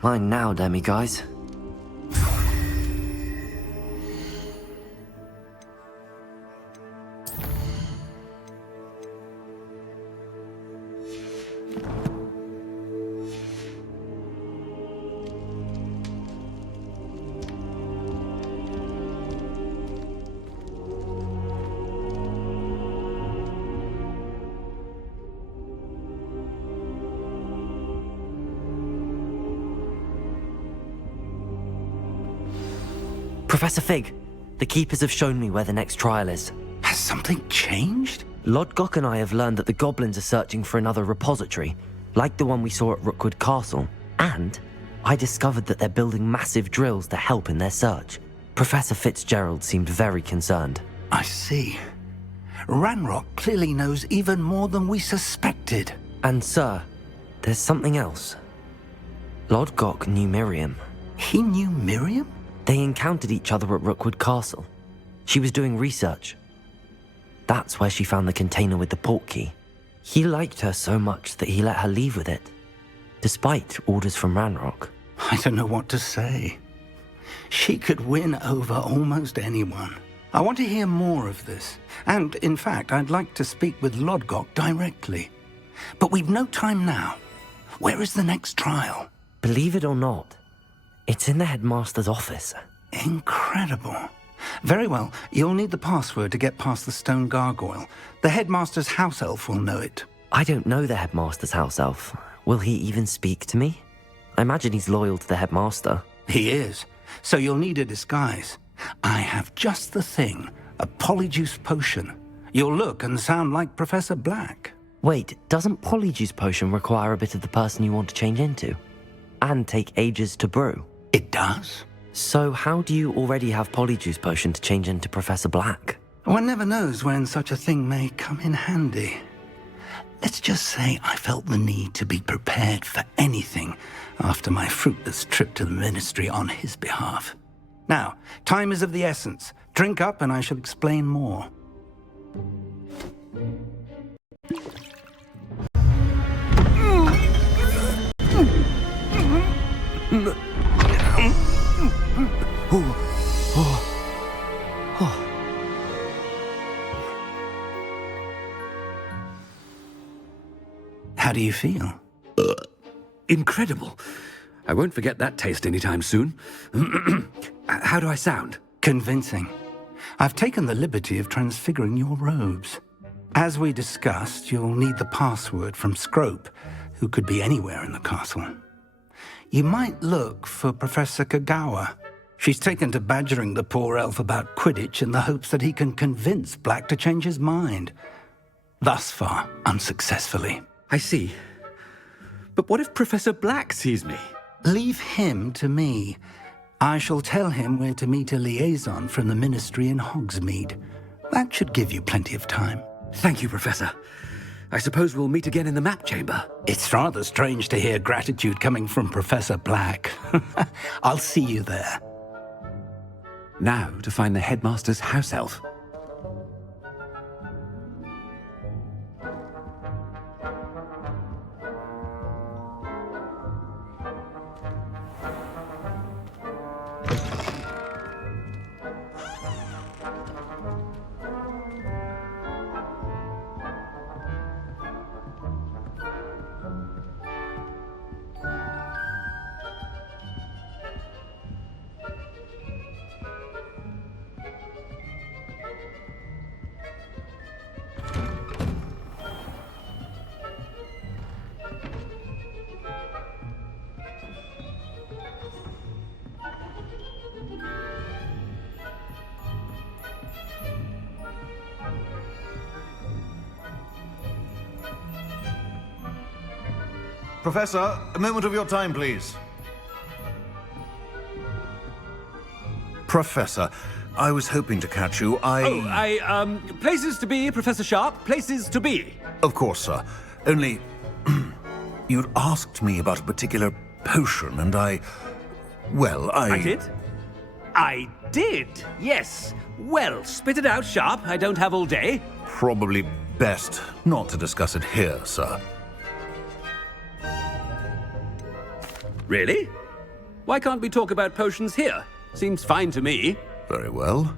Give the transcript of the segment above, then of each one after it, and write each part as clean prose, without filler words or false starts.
Mine now, demi-guys. Professor Fig, the Keepers have shown me where the next trial is. Has something changed? Lodgok and I have learned that the goblins are searching for another repository, like the one we saw at Rookwood Castle. And I discovered that they're building massive drills to help in their search. Professor Fitzgerald seemed very concerned. I see. Ranrock clearly knows even more than we suspected. And sir, there's something else. Lodgok knew Miriam. He knew Miriam? They encountered each other at Rookwood Castle. She was doing research. That's where she found the container with the portkey. He liked her so much that he let her leave with it, despite orders from Ranrock. I don't know what to say. She could win over almost anyone. I want to hear more of this. And, in fact, I'd like to speak with Lodgok directly. But we've no time now. Where is the next trial? Believe it or not, it's in the headmaster's office. Incredible. Very well, you'll need the password to get past the stone gargoyle. The headmaster's house elf will know it. I don't know the headmaster's house elf. Will he even speak to me? I imagine he's loyal to the headmaster. He is. So you'll need a disguise. I have just the thing, a polyjuice potion. You'll look and sound like Professor Black. Wait, doesn't Polyjuice Potion require a bit of the person you want to change into? And take ages to brew? It does. So how do you already have Polyjuice Potion to change into Professor Black? One never knows when such a thing may come in handy. Let's just say I felt the need to be prepared for anything after my fruitless trip to the ministry on his behalf. Now, time is of the essence. Drink up and I shall explain more. How do you feel? Incredible. I won't forget that taste anytime soon. How do I sound? Convincing. I've taken the liberty of transfiguring your robes. As we discussed, you'll need the password from Scrope, who could be anywhere in the castle. You might look for Professor Kagawa. She's taken to badgering the poor elf about Quidditch in the hopes that he can convince Black to change his mind. Thus far, unsuccessfully. I see. But what if Professor Black sees me? Leave him to me. I shall tell him where to meet a liaison from the ministry in Hogsmeade. That should give you plenty of time. Thank you, Professor. I suppose we'll meet again in the map chamber. It's rather strange to hear gratitude coming from Professor Black. I'll see you there. Now to find the headmaster's house elf. Professor, a moment of your time, please. Professor, I was hoping to catch you. Places to be, Professor Sharp, places to be. Of course, sir. Only, you'd asked me about a particular potion, and I did? I did, yes. Well, spit it out, Sharp. I don't have all day. Probably best not to discuss it here, sir. Really? Why can't we talk about potions here? Seems fine to me. Very well.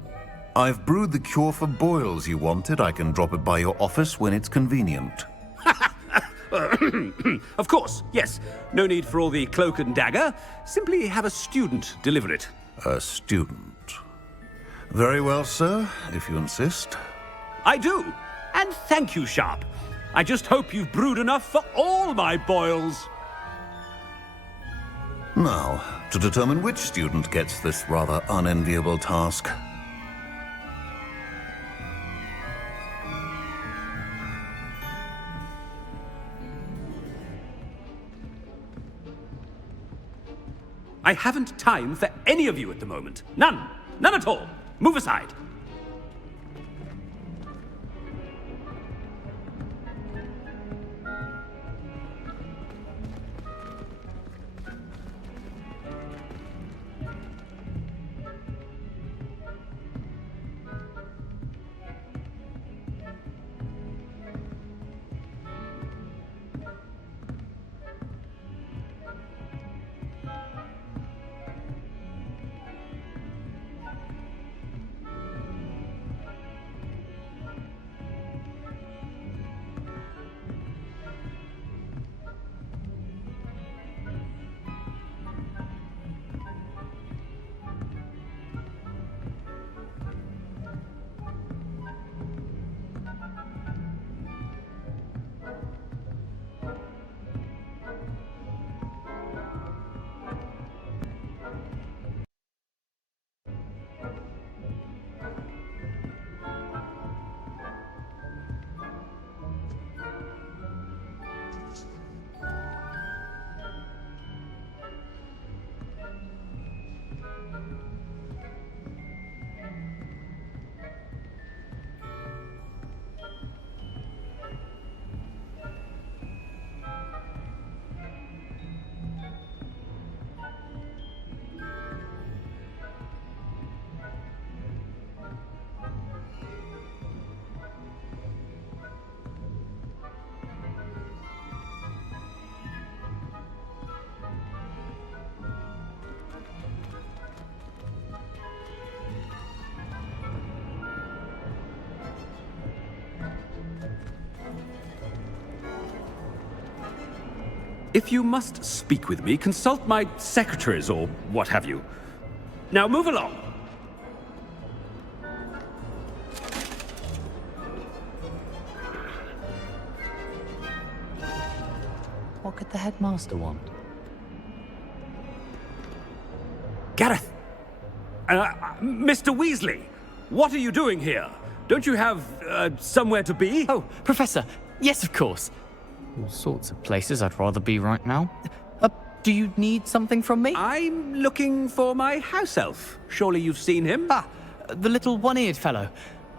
I've brewed the cure for boils you wanted. I can drop it by your office when it's convenient. Of course, yes. No need for all the cloak and dagger. Simply have a student deliver it. A student. Very well, sir, if you insist. I do. And thank you, Sharp. I just hope you've brewed enough for all my boils. Now, to determine which student gets this rather unenviable task. I haven't time for any of you at the moment. None. None at all. Move aside. If you must speak with me, consult my secretaries or what have you. Now move along. What could the headmaster want? Gareth! Mr. Weasley, what are you doing here? Don't you have, somewhere to be? Oh, Professor, yes, of course. All sorts of places I'd rather be right now. Do you need something from me? I'm looking for my house elf. Surely you've seen him? Ah, the little one-eared fellow.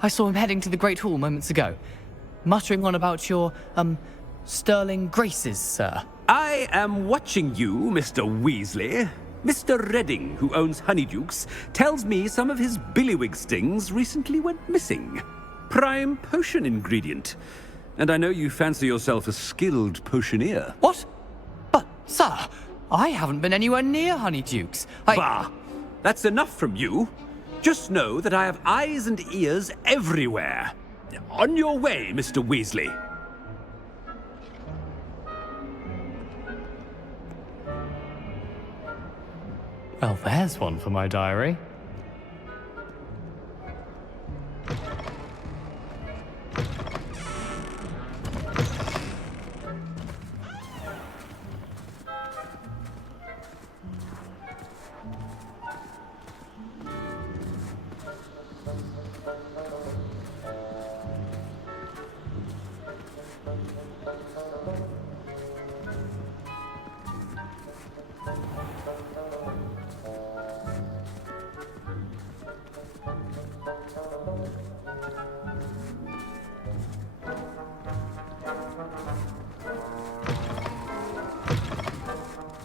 I saw him heading to the Great Hall moments ago, muttering on about your, sterling graces, sir. I am watching you, Mr. Weasley. Mr. Redding, who owns Honeydukes, tells me some of his billywig stings recently went missing. Prime potion ingredient. And I know you fancy yourself a skilled potioneer. What? But, sir, I haven't been anywhere near Honeydukes. Bah! That's enough from you. Just know that I have eyes and ears everywhere. On your way, Mr. Weasley. Well, there's one for my diary.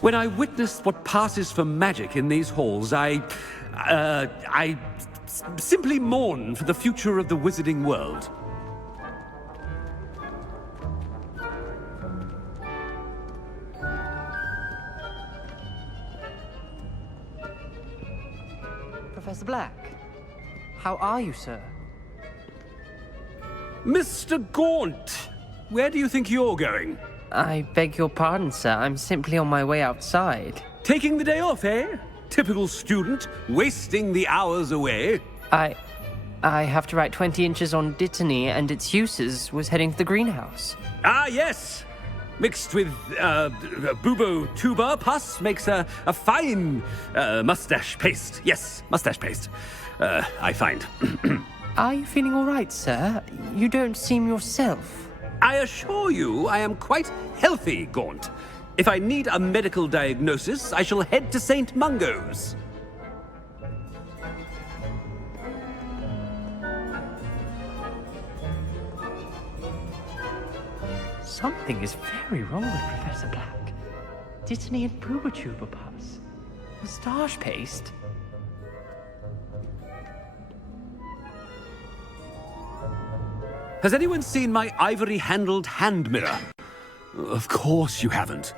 When I witness what passes for magic in these halls, I simply mourn for the future of the wizarding world. Professor Black, how are you, sir? Mr. Gaunt, where do you think you're going? I beg your pardon, sir. I'm simply on my way outside. Taking the day off, eh? Typical student, wasting the hours away. I have to write 20 inches on Dittany and its uses. Was heading to the greenhouse. Ah, yes! Mixed with bubo tuber pus makes a fine mustache paste. Yes, mustache paste. I find. Are you feeling all right, sir? You don't seem yourself. I assure you I am quite healthy, Gaunt. If I need a medical diagnosis, I shall head to St. Mungo's. Something is very wrong with Professor Black. Dittany and Boobertuber pus. Moustache paste. Has anyone seen my ivory-handled hand mirror? Of course you haven't.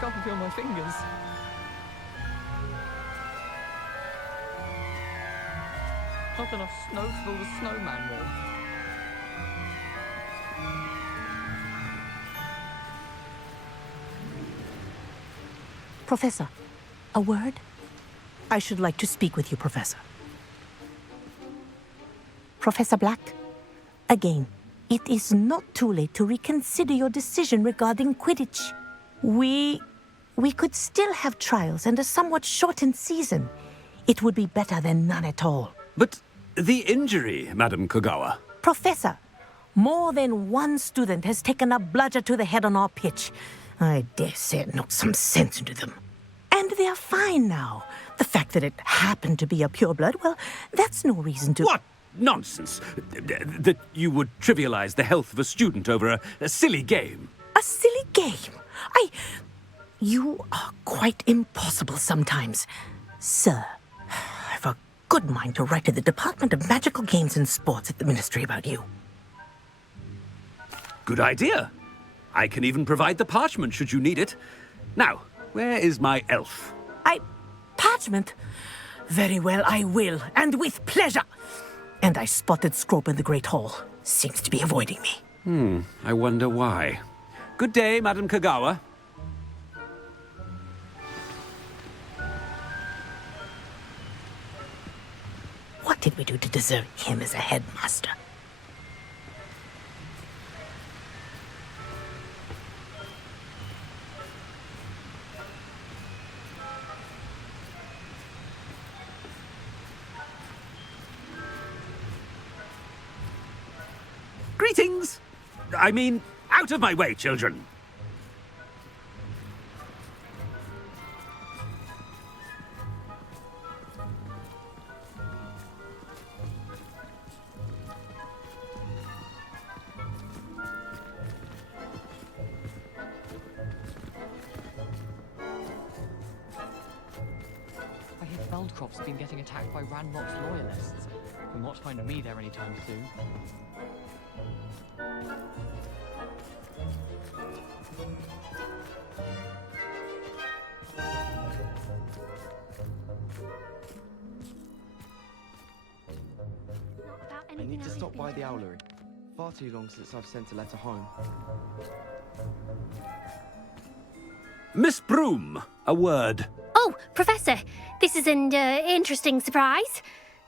Can't feel my fingers. Not enough snow to fill the snowman with. Professor, a word? I should like to speak with you, Professor. Professor Black, again, it is not too late to reconsider your decision regarding Quidditch. We could still have trials and a somewhat shortened season. It would be better than none at all. But the injury, Madam Kogawa. Professor, more than one student has taken a bludger to the head on our pitch. I dare say it knocked some sense into them. And they're fine now. The fact that it happened to be a pureblood, well, that's no reason to... What nonsense! That you would trivialize the health of a student over a silly game. A silly game? You are quite impossible sometimes. Sir, I've a good mind to write to the Department of Magical Games and Sports at the Ministry about you. Good idea. I can even provide the parchment should you need it. Now, where is my elf? Parchment? Very well, I will, and with pleasure. And I spotted Scrope in the Great Hall. Seems to be avoiding me. I wonder why. Good day, Madam Kogawa. What did we do to deserve him as a headmaster? Greetings! I mean, out of my way, children! I hear Feldcrop's been getting attacked by Ranrock's loyalists. Will not find me there anytime soon. I need to stop by the owlery. Far too long since I've sent a letter home. Miss Broom, a word. Oh, Professor, this is an interesting surprise.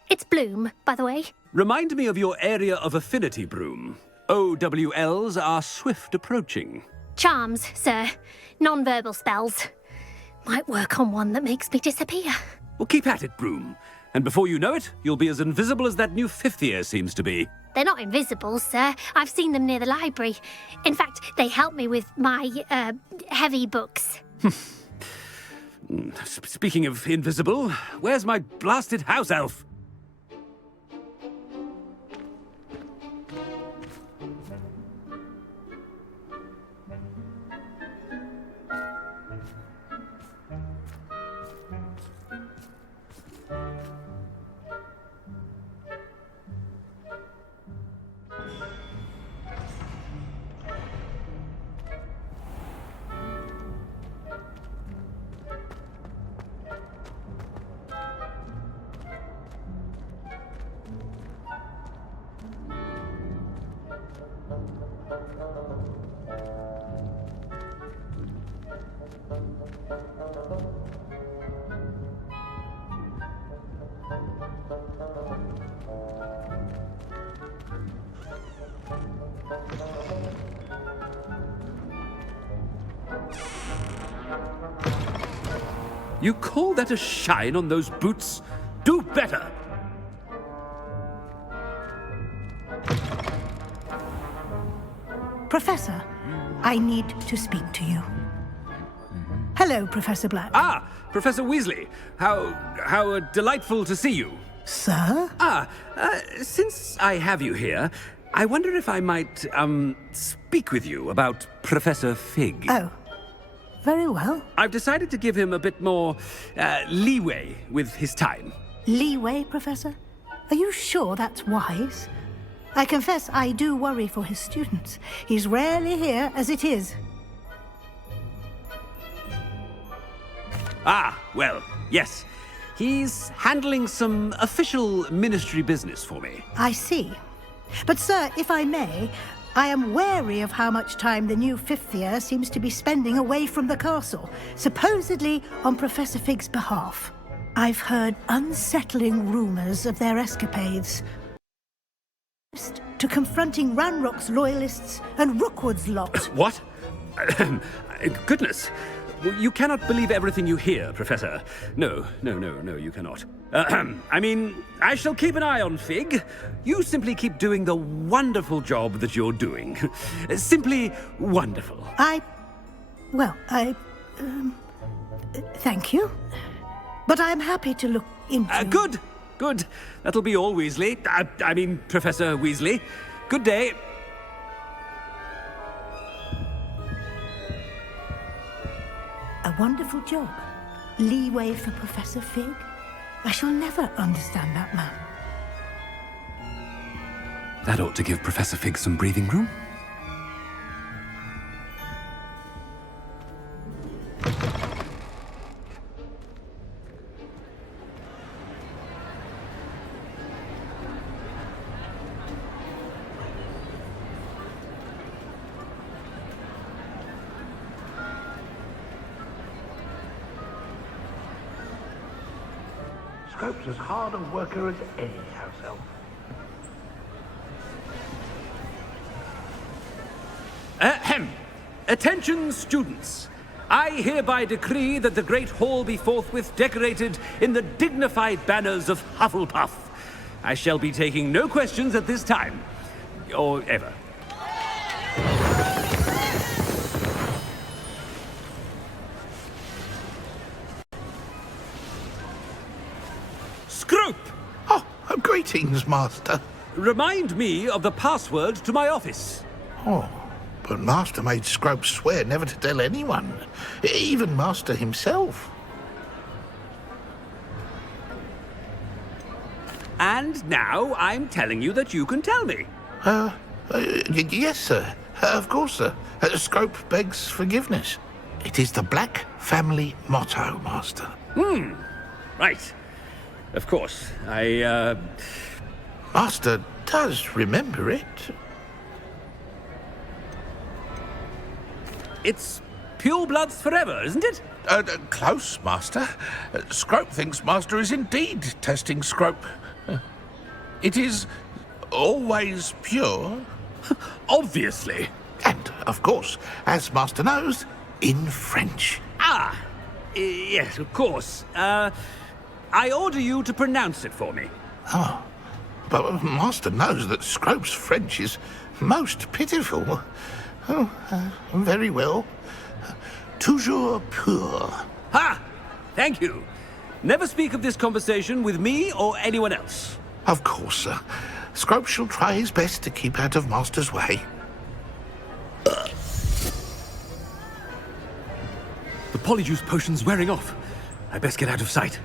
It's Bloom, by the way. Remind me of your area of affinity, Broom. OWLs are swift approaching. Charms, sir. Non-verbal spells. Might work on one that makes me disappear. Well, keep at it, Broom. And before you know it, you'll be as invisible as that new fifth year seems to be. They're not invisible, sir. I've seen them near the library. In fact, they help me with my, heavy books. Speaking of invisible, where's my blasted house elf? You call that a shine on those boots? Do better! Professor, I need to speak to you. Hello, Professor Black. Ah, Professor Weasley. How delightful to see you. Sir? Since I have you here, I wonder if I might, speak with you about Professor Fig. Oh, very well. I've decided to give him a bit more, leeway with his time. Leeway, Professor? Are you sure that's wise? I confess I do worry for his students. He's rarely here as it is. Ah, well, yes. He's handling some official ministry business for me. I see. But, sir, if I may, I am wary of how much time the new fifth year seems to be spending away from the castle, supposedly on Professor Fig's behalf. I've heard unsettling rumors of their escapades. To confronting Ranrock's loyalists and Rookwood's lot. What? Goodness. You cannot believe everything you hear, Professor. No, you cannot. I mean, I shall keep an eye on Fig. You simply keep doing the wonderful job that you're doing. Simply wonderful. Thank you. But I'm happy to look into... Good. That'll be all, Weasley. I mean, Professor Weasley. Good day. A wonderful job. Leeway for Professor Fig. I shall never understand that man. That ought to give Professor Fig some breathing room. Scrope's as hard a worker as any house elf. Ahem. Attention, students. I hereby decree that the Great Hall be forthwith decorated in the dignified banners of Hufflepuff. I shall be taking no questions at this time. Or ever. Scrope! Oh, greetings, Master. Remind me of the password to my office. Oh, but Master made Scrope swear never to tell anyone, even Master himself. And now I'm telling you that you can tell me. Yes, sir. Of course, sir. Scrope begs forgiveness. It is the Black family motto, Master. Right. Of course. Master does remember it. It's purebloods forever, isn't it? Close, Master. Scrope thinks Master is indeed testing Scrope. It is always pure. Obviously. And, of course, as Master knows, in French. Yes, of course. I order you to pronounce it for me. Oh, but Master knows that Scrope's French is most pitiful. Oh, very well. Toujours pur. Ha! Thank you. Never speak of this conversation with me or anyone else. Of course, sir. Scrope shall try his best to keep out of Master's way. The polyjuice potion's wearing off. I best get out of sight.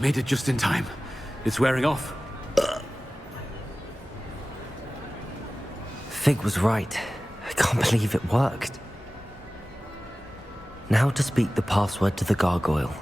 Made it just in time. It's wearing off. Fig was right. I can't believe it worked. Now to speak the password to the gargoyle.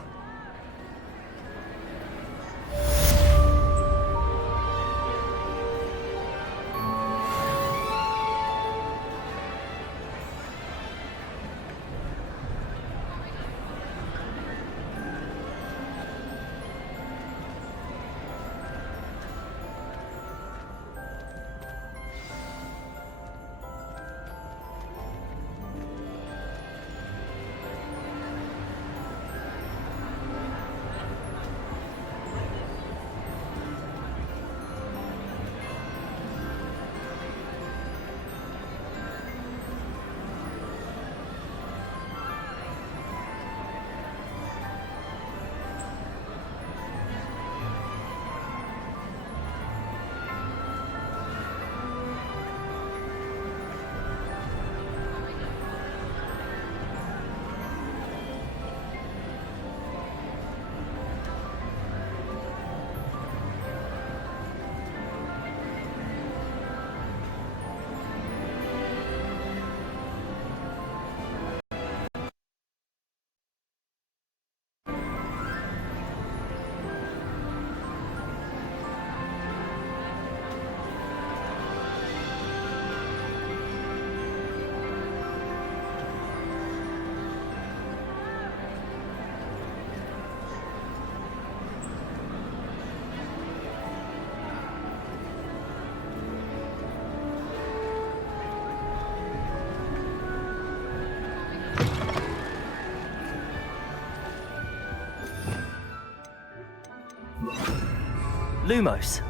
Lumos.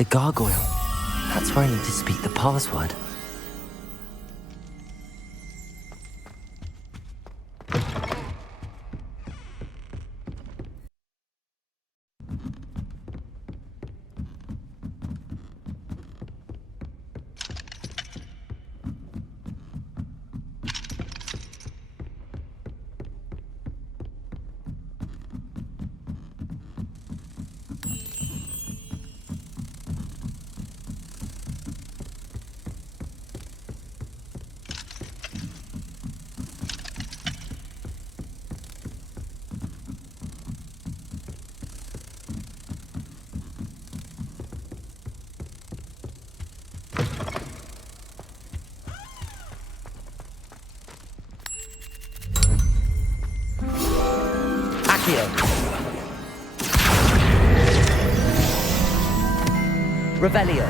The gargoyle. That's where I need to speak the password. Revelio.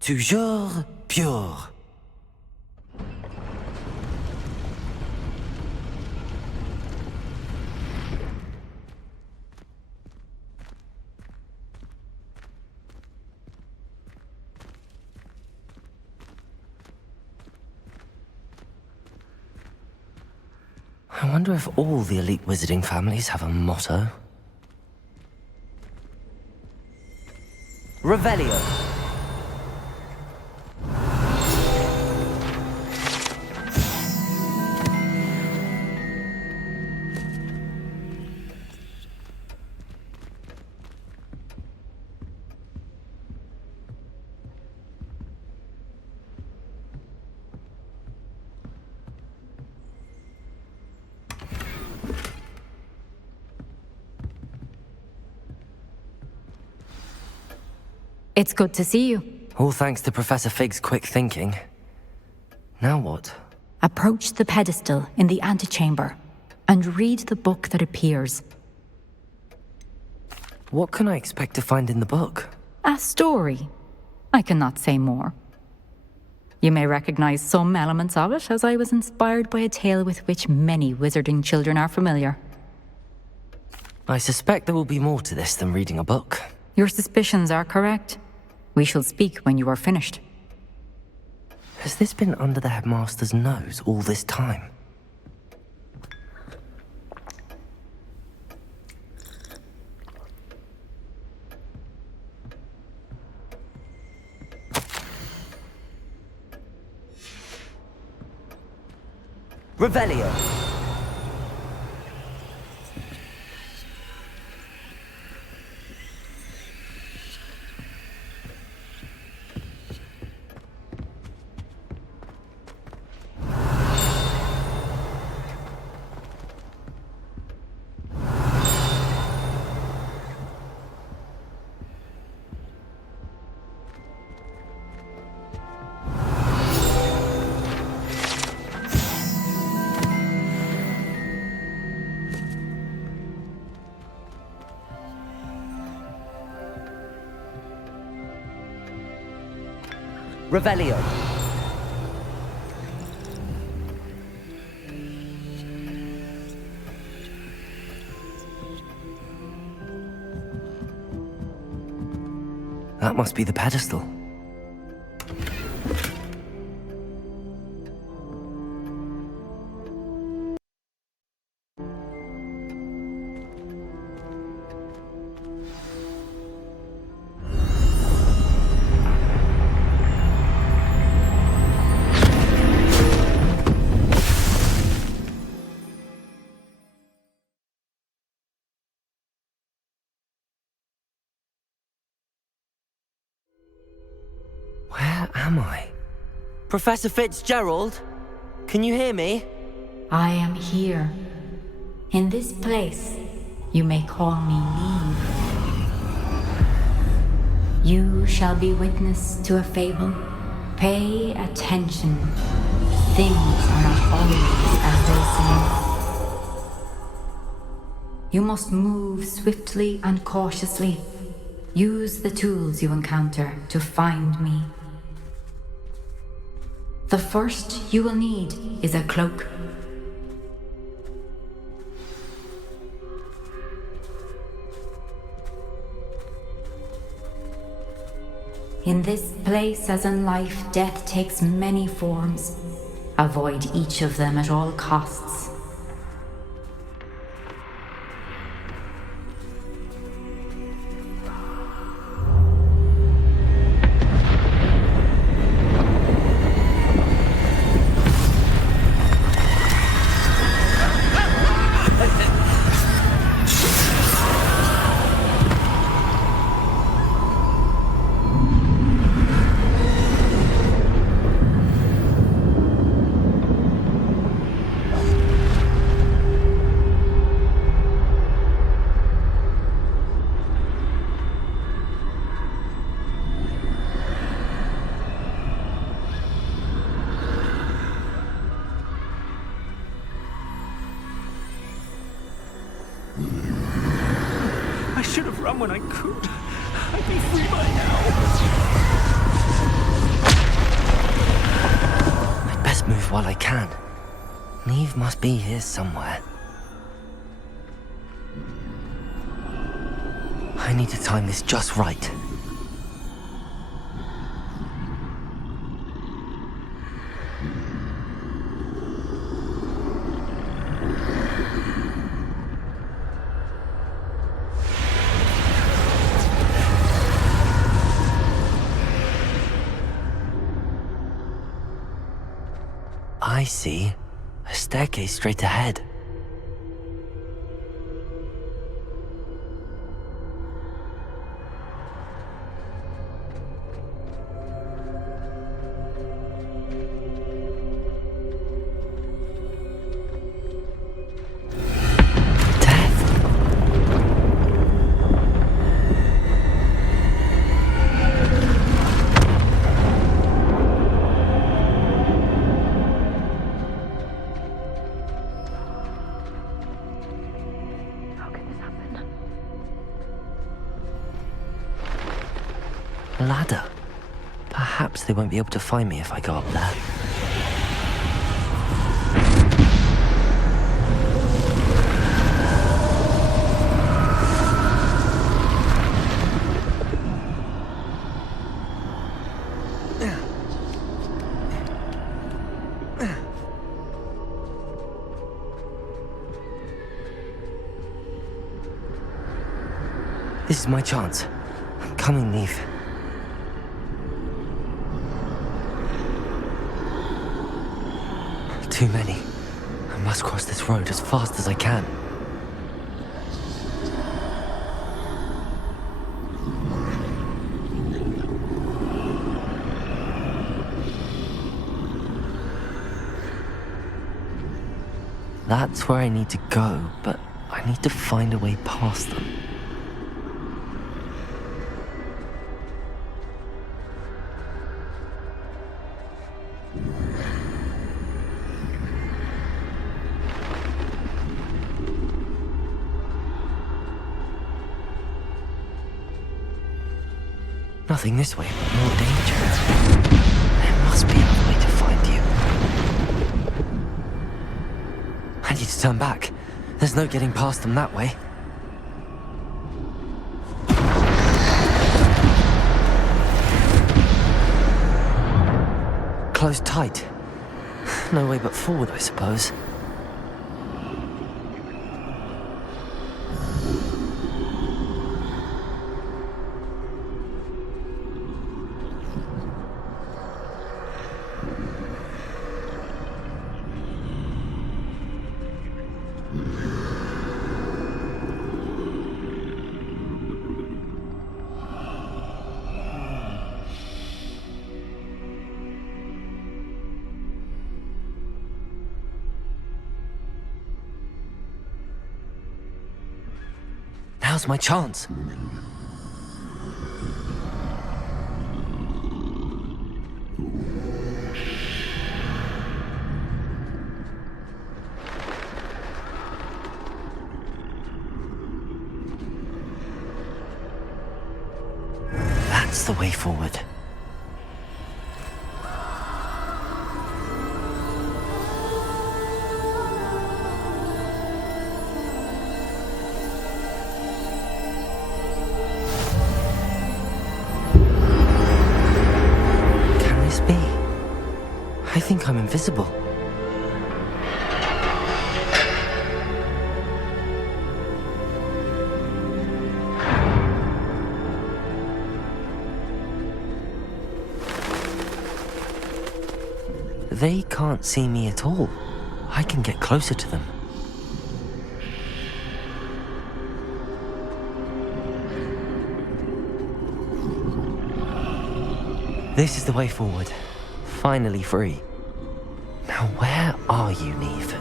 Toujours pure. I wonder if all the elite wizarding families have a motto. Revelio. It's good to see you. All thanks to Professor Fig's quick thinking. Now what? Approach the pedestal in the antechamber and read the book that appears. What can I expect to find in the book? A story. I cannot say more. You may recognize some elements of it, as I was inspired by a tale with which many wizarding children are familiar. I suspect there will be more to this than reading a book. Your suspicions are correct. We shall speak when you are finished. Has this been under the headmaster's nose all this time? Revelio. Revelio. That must be the pedestal. Where am I? Professor Fitzgerald? Can you hear me? I am here. In this place, you may call me Neve. You shall be witness to a fable. Pay attention. Things are not always as they seem. You must move swiftly and cautiously. Use the tools you encounter to find me. The first you will need is a cloak. In this place, as in life, death takes many forms. Avoid each of them at all costs. I should have run when I could. I'd be free by now. I'd best move while I can. Neve must be here somewhere. I need to time this just right. I see. A staircase straight ahead. Ladder. Perhaps they won't be able to find me if I go up there. This is my chance. I'm coming, Neve. Too many. I must cross this road as fast as I can. That's where I need to go, but I need to find a way past them. Nothing this way, but more danger. There must be another way to find you. I need to turn back. There's no getting past them that way. Closed tight. No way but forward, I suppose. Now's my chance. That's the way forward. Can this be? I think I'm invisible. They can't see me at all. I can get closer to them. This is the way forward. Finally free. Now where are you, Neve?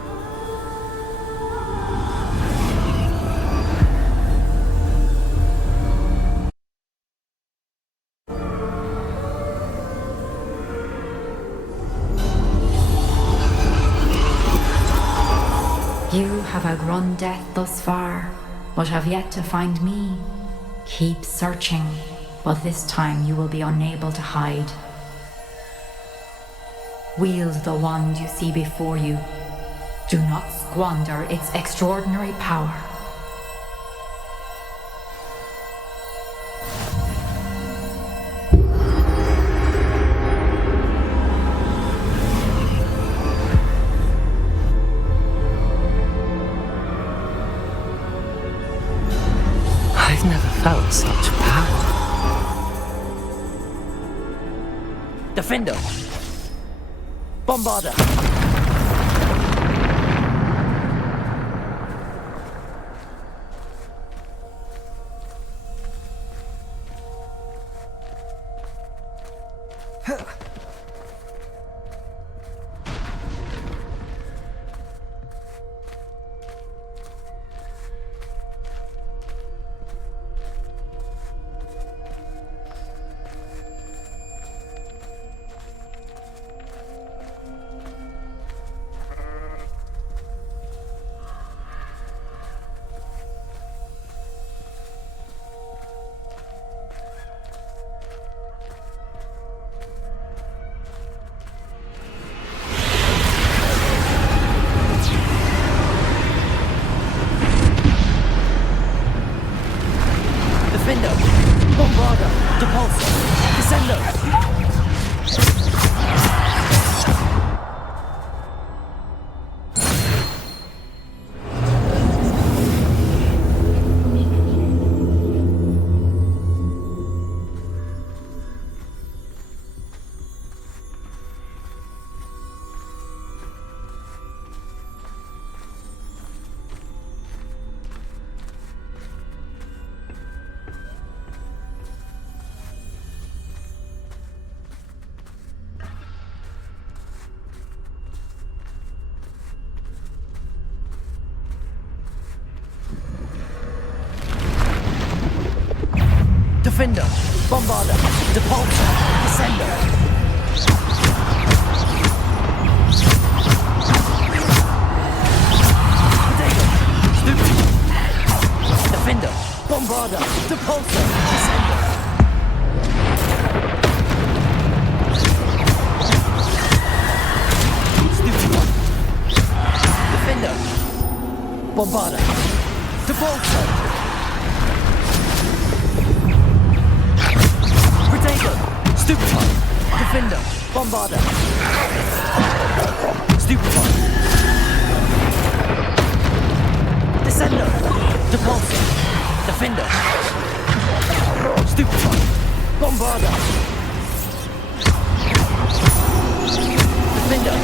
You have outrun death thus far, but have yet to find me. Keep searching, but this time you will be unable to hide. Wield the wand you see before you. Do not squander its extraordinary power. I've never felt such power. Defender! Bombarder! Defender, Bombarder, Depulsor, Descender. Defender, Bombarder, Depulsor, Descender. Stupid one. Defender, Bombarder, Depulsor. Stupid one. Defender, Bombarder. Stupid one. Descender, Depulsor. Defender. Stupid one. Bombarder. Defender.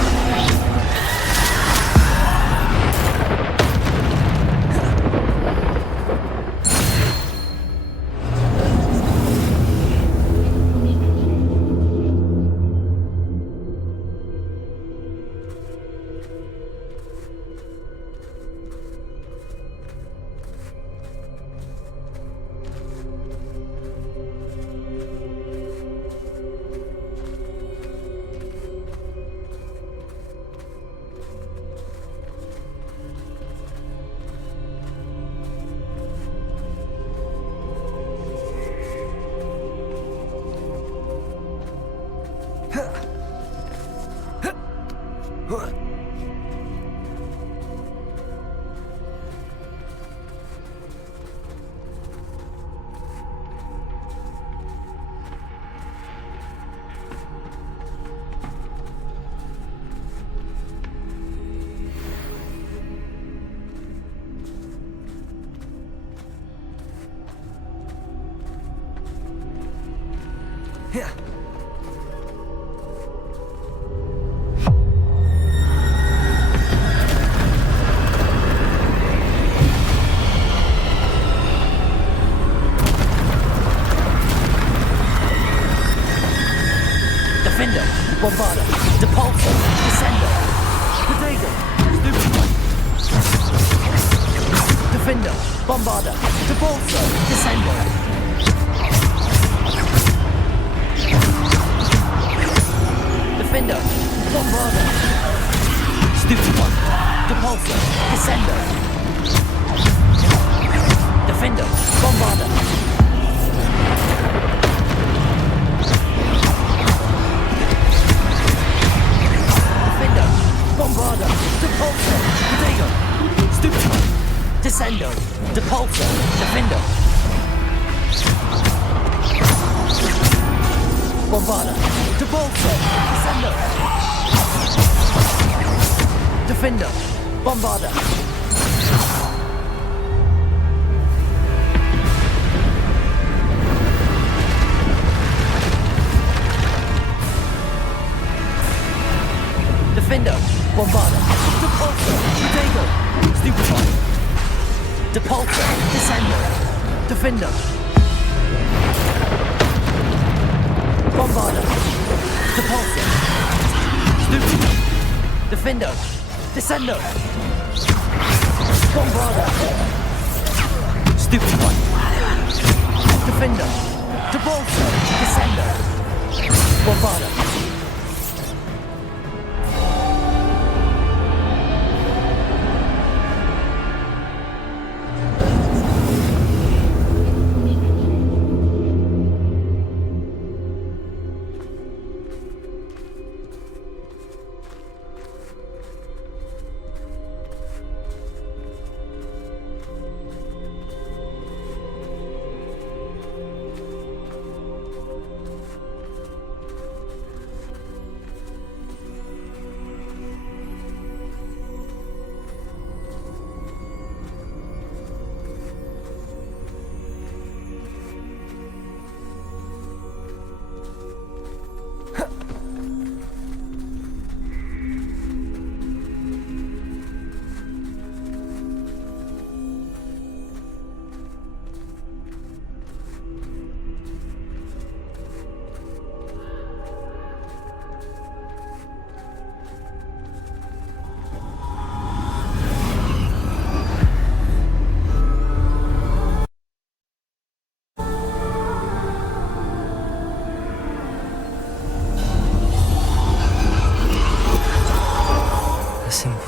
Here. Defender, Bombarda, Depulso, Descender, Potato, Defender, Bombarda, Depulso, Descender. Defender, Bombarda, Stupid One, Depulso, Descender. Defender, Bombarda. Defender, Bombarda, Depulso, Potato, Stupid One, Descendo, Depulso, Defender. Bombarda, Depulso, Descendo. Defender, Bombarda. Defender, Bombarda, Depulso, Potato, Stupid One, Depulso, Descendo, Defender. Bombarda, Depulso, Stupid, Defender, Descendo, Bombarda, Stupid One, Defender, Depulso, Descendo, Bombarda.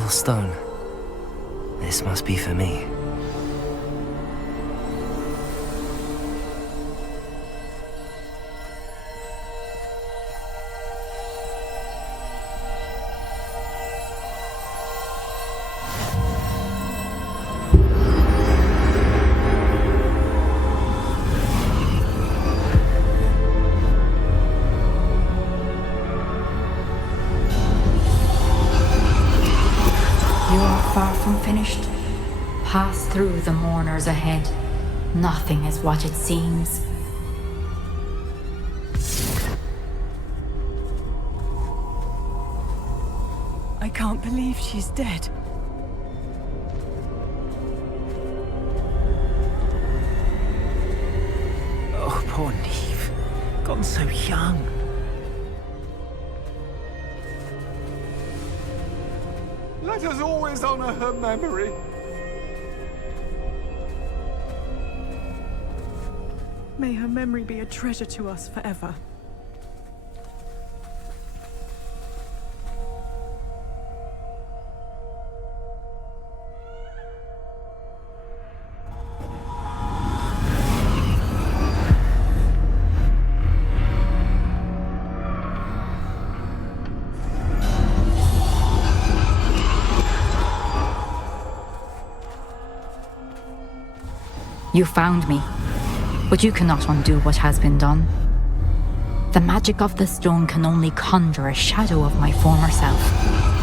Stone. This must be for me. Far from finished. Pass through the mourners ahead. Nothing is what it seems. I can't believe she's dead. Oh, poor Neve. Gone so young. Let us always honor her memory. May her memory be a treasure to us forever. You found me, but you cannot undo what has been done. The magic of the stone can only conjure a shadow of my former self.